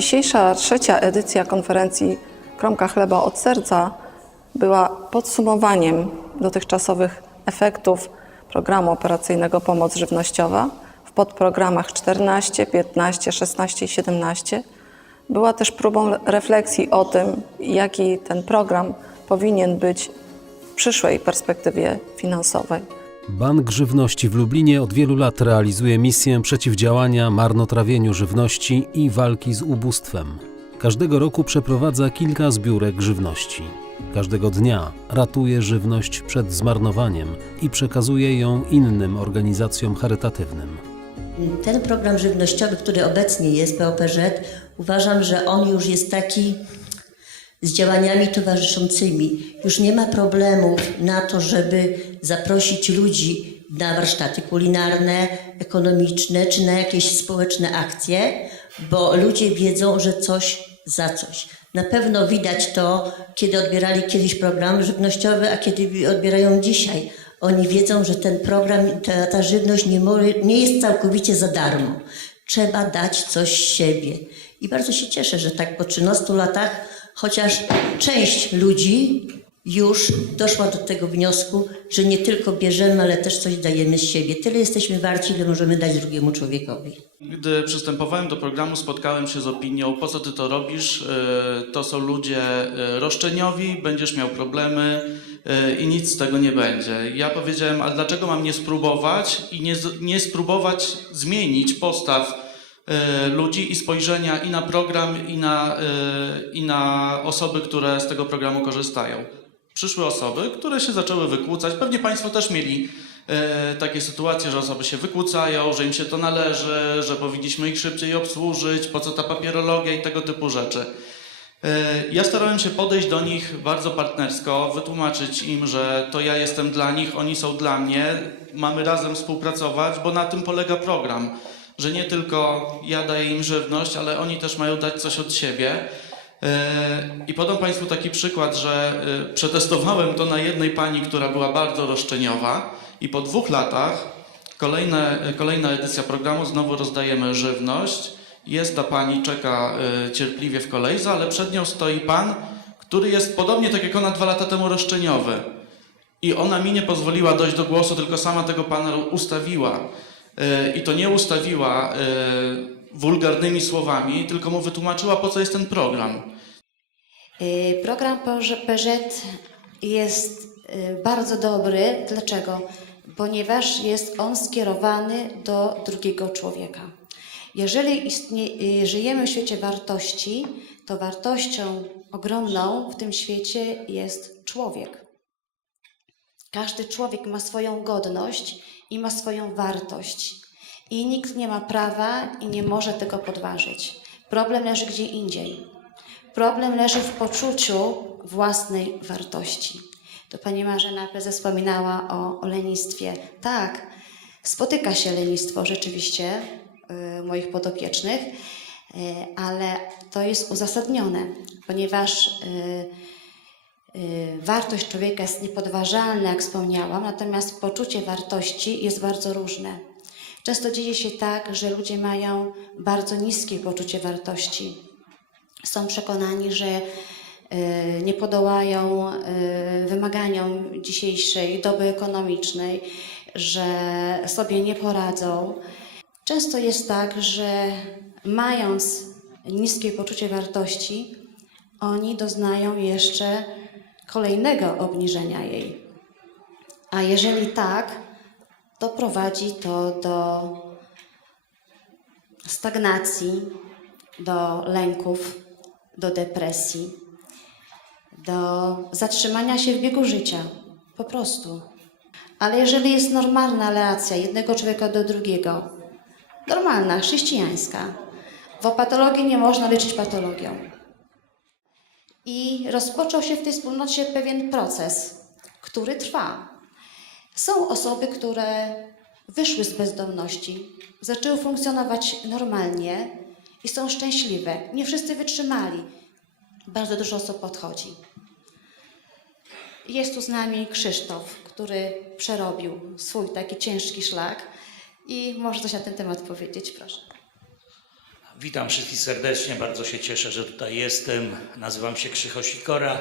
Dzisiejsza trzecia edycja konferencji Kromka chleba od serca była podsumowaniem dotychczasowych efektów programu operacyjnego Pomoc Żywnościowa w podprogramach 14, 15, 16 i 17. Była też próbą refleksji o tym, jaki ten program powinien być w przyszłej perspektywie finansowej. Bank Żywności w Lublinie od wielu lat realizuje misję przeciwdziałania marnotrawieniu żywności i walki z ubóstwem. Każdego roku przeprowadza kilka zbiórek żywności. Każdego dnia ratuje żywność przed zmarnowaniem i przekazuje ją innym organizacjom charytatywnym. Ten program żywnościowy, który obecnie jest, POPŻ, uważam, że on już jest taki z działaniami towarzyszącymi. Już nie ma problemów na to, żeby zaprosić ludzi na warsztaty kulinarne, ekonomiczne czy na jakieś społeczne akcje, bo ludzie wiedzą, że coś za coś. Na pewno widać to, kiedy odbierali kiedyś program żywnościowy, a kiedy odbierają dzisiaj. Oni wiedzą, że ten program, ta żywność nie jest całkowicie za darmo. Trzeba dać coś z siebie. I bardzo się cieszę, że tak po 13 latach chociaż część ludzi już doszła do tego wniosku, że nie tylko bierzemy, ale też coś dajemy z siebie. Tyle jesteśmy warci, ile możemy dać drugiemu człowiekowi. Gdy przystępowałem do programu, spotkałem się z opinią: po co ty to robisz? To są ludzie roszczeniowi, będziesz miał problemy i nic z tego nie będzie. Ja powiedziałem: a dlaczego mam nie spróbować i nie spróbować zmienić postaw ludzi i spojrzenia i na program, i na osoby, które z tego programu korzystają. Przyszły osoby, które się zaczęły wykłócać. Pewnie Państwo też mieli takie sytuacje, że osoby się wykłócają, że im się to należy, że powinniśmy ich szybciej obsłużyć, po co ta papierologia i tego typu rzeczy. Ja starałem się podejść do nich bardzo partnersko, wytłumaczyć im, że to ja jestem dla nich, oni są dla mnie, mamy razem współpracować, bo na tym polega program. Że nie tylko ja daję im żywność, ale oni też mają dać coś od siebie. I podam Państwu taki przykład, że przetestowałem to na jednej pani, która była bardzo roszczeniowa i po 2 latach kolejna edycja programu, znowu rozdajemy żywność. Jest ta pani, czeka cierpliwie w kolejce, ale przed nią stoi pan, który jest podobnie tak jak ona 2 lata temu roszczeniowy. I ona mi nie pozwoliła dojść do głosu, tylko sama tego pana ustawiła. I to nie ustawiła wulgarnymi słowami, tylko mu wytłumaczyła, po co jest ten program. Program POPŻ jest bardzo dobry. Dlaczego? Ponieważ jest on skierowany do drugiego człowieka. Jeżeli żyjemy w świecie wartości, to wartością ogromną w tym świecie jest człowiek. Każdy człowiek ma swoją godność i ma swoją wartość. I nikt nie ma prawa i nie może tego podważyć. Problem leży gdzie indziej. Problem leży w poczuciu własnej wartości. To pani Marzena prezes wspominała o lenistwie. Tak, spotyka się lenistwo rzeczywiście moich podopiecznych, ale to jest uzasadnione, ponieważ wartość człowieka jest niepodważalna, jak wspomniałam, natomiast poczucie wartości jest bardzo różne. Często dzieje się tak, że ludzie mają bardzo niskie poczucie wartości. Są przekonani, że nie podołają wymaganiom dzisiejszej doby ekonomicznej, że sobie nie poradzą. Często jest tak, że mając niskie poczucie wartości, oni doznają jeszcze kolejnego obniżenia jej. A jeżeli tak, to prowadzi to do stagnacji, do lęków, do depresji, do zatrzymania się w biegu życia. Po prostu. Ale jeżeli jest normalna relacja jednego człowieka do drugiego, normalna, chrześcijańska, bo patologii nie można leczyć patologią. I rozpoczął się w tej wspólnocie pewien proces, który trwa. Są osoby, które wyszły z bezdomności, zaczęły funkcjonować normalnie i są szczęśliwe. Nie wszyscy wytrzymali. Bardzo dużo osób odchodzi. Jest tu z nami Krzysztof, który przerobił swój taki ciężki szlak i może coś na ten temat powiedzieć, proszę. Witam wszystkich serdecznie, bardzo się cieszę, że tutaj jestem. Nazywam się Krzycho Sikora,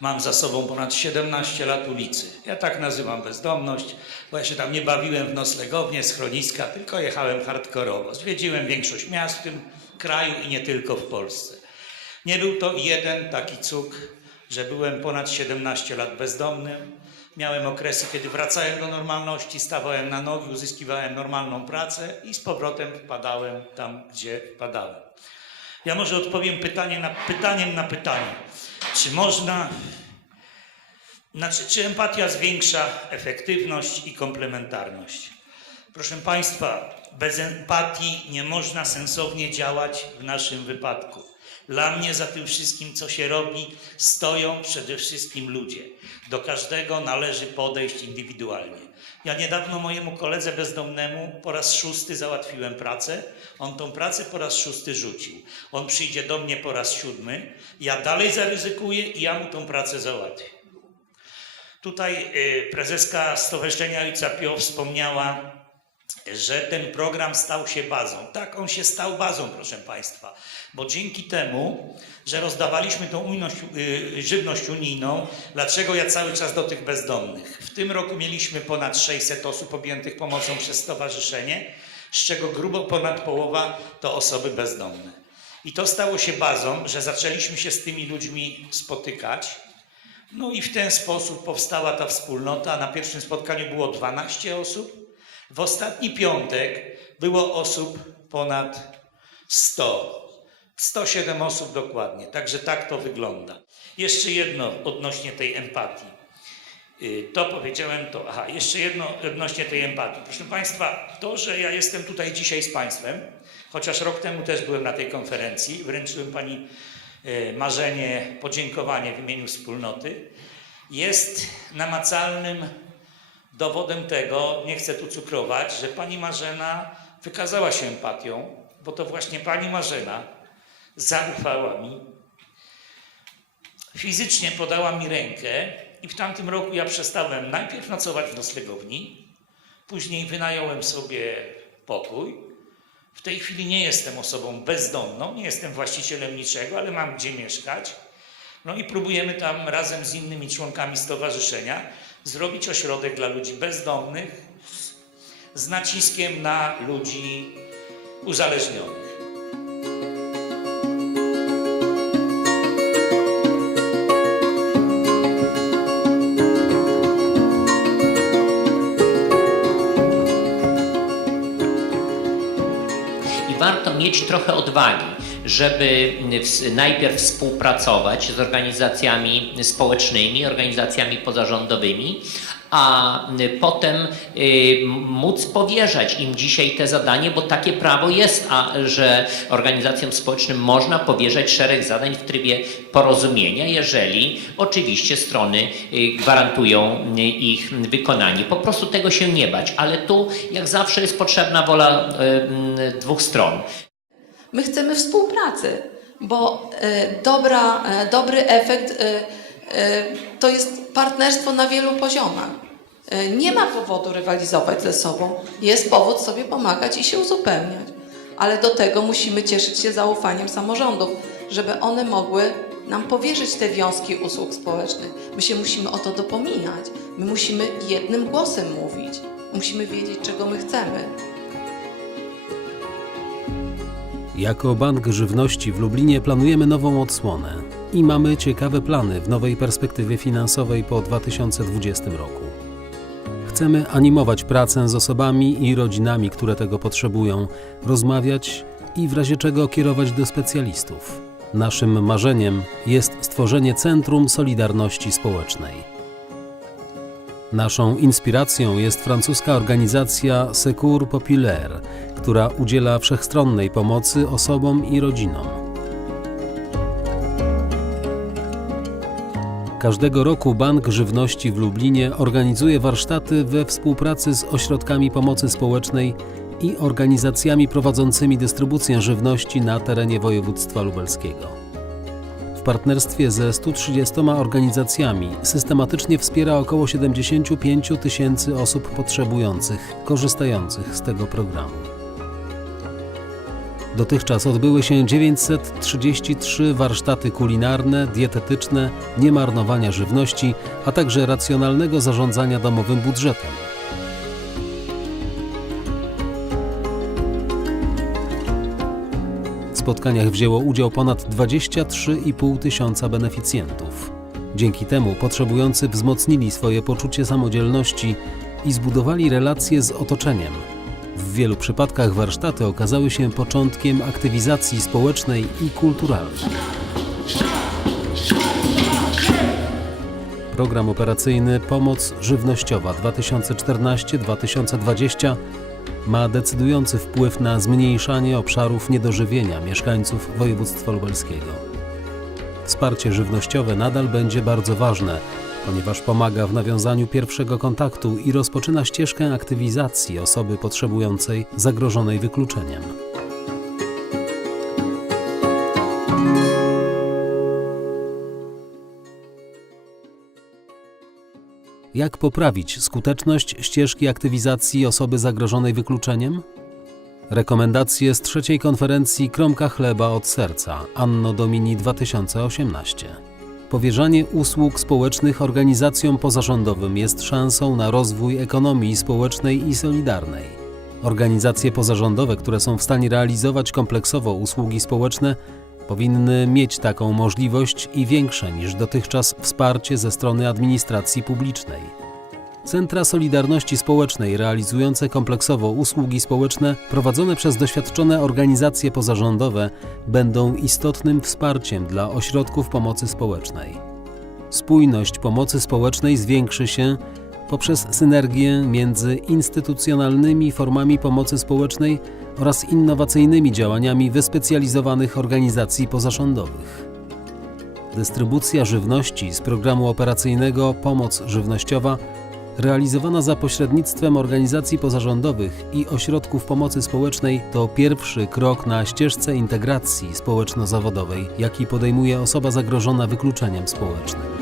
mam za sobą ponad 17 lat ulicy. Ja tak nazywam bezdomność, bo ja się tam nie bawiłem w noclegownie, schroniska, tylko jechałem hardkorowo. Zwiedziłem większość miast w tym kraju i nie tylko w Polsce. Nie był to jeden taki cuk, że byłem ponad 17 lat bezdomnym. Miałem okresy, kiedy wracałem do normalności, stawałem na nogi, uzyskiwałem normalną pracę i z powrotem wpadałem tam, gdzie wpadałem. Ja może odpowiem pytaniem na pytanie. Czy empatia zwiększa efektywność i komplementarność? Proszę Państwa, bez empatii nie można sensownie działać w naszym wypadku. Dla mnie za tym wszystkim, co się robi, stoją przede wszystkim ludzie. Do każdego należy podejść indywidualnie. Ja niedawno mojemu koledze bezdomnemu po raz 6 załatwiłem pracę. On tą pracę po raz 6 rzucił. On przyjdzie do mnie po raz 7. Ja dalej zaryzykuję i ja mu tą pracę załatwię. Tutaj prezeska Stowarzyszenia Ojca Pio wspomniała, że ten program stał się bazą. Tak, on się stał bazą, proszę Państwa, bo dzięki temu, że rozdawaliśmy tą żywność unijną, dlaczego ja cały czas do tych bezdomnych? W tym roku mieliśmy ponad 600 osób objętych pomocą przez stowarzyszenie, z czego grubo ponad połowa to osoby bezdomne. I to stało się bazą, że zaczęliśmy się z tymi ludźmi spotykać. No i w ten sposób powstała ta wspólnota. Na pierwszym spotkaniu było 12 osób. W ostatni piątek było osób ponad 100. 107 osób dokładnie. Także tak to wygląda. Jeszcze jedno odnośnie tej empatii. Jeszcze jedno odnośnie tej empatii. Proszę Państwa, to, że ja jestem tutaj dzisiaj z Państwem, chociaż rok temu też byłem na tej konferencji, wręczyłem Pani Marzenie podziękowanie w imieniu wspólnoty, jest namacalnym dowodem tego, nie chcę tu cukrować, że Pani Marzena wykazała się empatią, bo to właśnie Pani Marzena zaufała mi, fizycznie podała mi rękę i w tamtym roku ja przestałem najpierw nocować w noclegowni, później wynająłem sobie pokój. W tej chwili nie jestem osobą bezdomną, nie jestem właścicielem niczego, ale mam gdzie mieszkać. No i próbujemy tam razem z innymi członkami stowarzyszenia zrobić ośrodek dla ludzi bezdomnych z naciskiem na ludzi uzależnionych. Warto mieć trochę odwagi, żeby najpierw współpracować z organizacjami społecznymi, organizacjami pozarządowymi, a potem móc powierzać im dzisiaj te zadanie, bo takie prawo jest, że organizacjom społecznym można powierzać szereg zadań w trybie porozumienia, jeżeli oczywiście strony gwarantują ich wykonanie. Po prostu tego się nie bać, ale tu jak zawsze jest potrzebna wola dwóch stron. My chcemy współpracy, bo dobry efekt to jest partnerstwo na wielu poziomach. Nie ma powodu rywalizować ze sobą, jest powód sobie pomagać i się uzupełniać. Ale do tego musimy cieszyć się zaufaniem samorządów, żeby one mogły nam powierzyć te wiązki usług społecznych. My się musimy o to dopominać, my musimy jednym głosem mówić, musimy wiedzieć, czego my chcemy. Jako Bank Żywności w Lublinie planujemy nową odsłonę i mamy ciekawe plany w nowej perspektywie finansowej po 2020 roku. Chcemy animować pracę z osobami i rodzinami, które tego potrzebują, rozmawiać i w razie czego kierować do specjalistów. Naszym marzeniem jest stworzenie Centrum Solidarności Społecznej. Naszą inspiracją jest francuska organizacja Secours Populaire, która udziela wszechstronnej pomocy osobom i rodzinom. Każdego roku Bank Żywności w Lublinie organizuje warsztaty we współpracy z ośrodkami pomocy społecznej i organizacjami prowadzącymi dystrybucję żywności na terenie województwa lubelskiego. W partnerstwie ze 130 organizacjami systematycznie wspiera około 75 000 osób potrzebujących, korzystających z tego programu. Dotychczas odbyły się 933 warsztaty kulinarne, dietetyczne, niemarnowania żywności, a także racjonalnego zarządzania domowym budżetem. W spotkaniach wzięło udział ponad 23,5 tysiąca beneficjentów. Dzięki temu potrzebujący wzmocnili swoje poczucie samodzielności i zbudowali relacje z otoczeniem. W wielu przypadkach warsztaty okazały się początkiem aktywizacji społecznej i kulturalnej. Program operacyjny Pomoc żywnościowa 2014-2020 ma decydujący wpływ na zmniejszanie obszarów niedożywienia mieszkańców województwa lubelskiego. Wsparcie żywnościowe nadal będzie bardzo ważne, ponieważ pomaga w nawiązaniu pierwszego kontaktu i rozpoczyna ścieżkę aktywizacji osoby potrzebującej, zagrożonej wykluczeniem. Jak poprawić skuteczność ścieżki aktywizacji osoby zagrożonej wykluczeniem? Rekomendacje z trzeciej konferencji Kromka chleba od serca Anno Domini 2018. Powierzanie usług społecznych organizacjom pozarządowym jest szansą na rozwój ekonomii społecznej i solidarnej. Organizacje pozarządowe, które są w stanie realizować kompleksowo usługi społeczne, powinny mieć taką możliwość i większe niż dotychczas wsparcie ze strony administracji publicznej. Centra Solidarności Społecznej realizujące kompleksowo usługi społeczne prowadzone przez doświadczone organizacje pozarządowe będą istotnym wsparciem dla ośrodków pomocy społecznej. Spójność pomocy społecznej zwiększy się poprzez synergię między instytucjonalnymi formami pomocy społecznej oraz innowacyjnymi działaniami wyspecjalizowanych organizacji pozarządowych. Dystrybucja żywności z programu operacyjnego Pomoc żywnościowa realizowana za pośrednictwem organizacji pozarządowych i ośrodków pomocy społecznej to pierwszy krok na ścieżce integracji społeczno-zawodowej, jaki podejmuje osoba zagrożona wykluczeniem społecznym.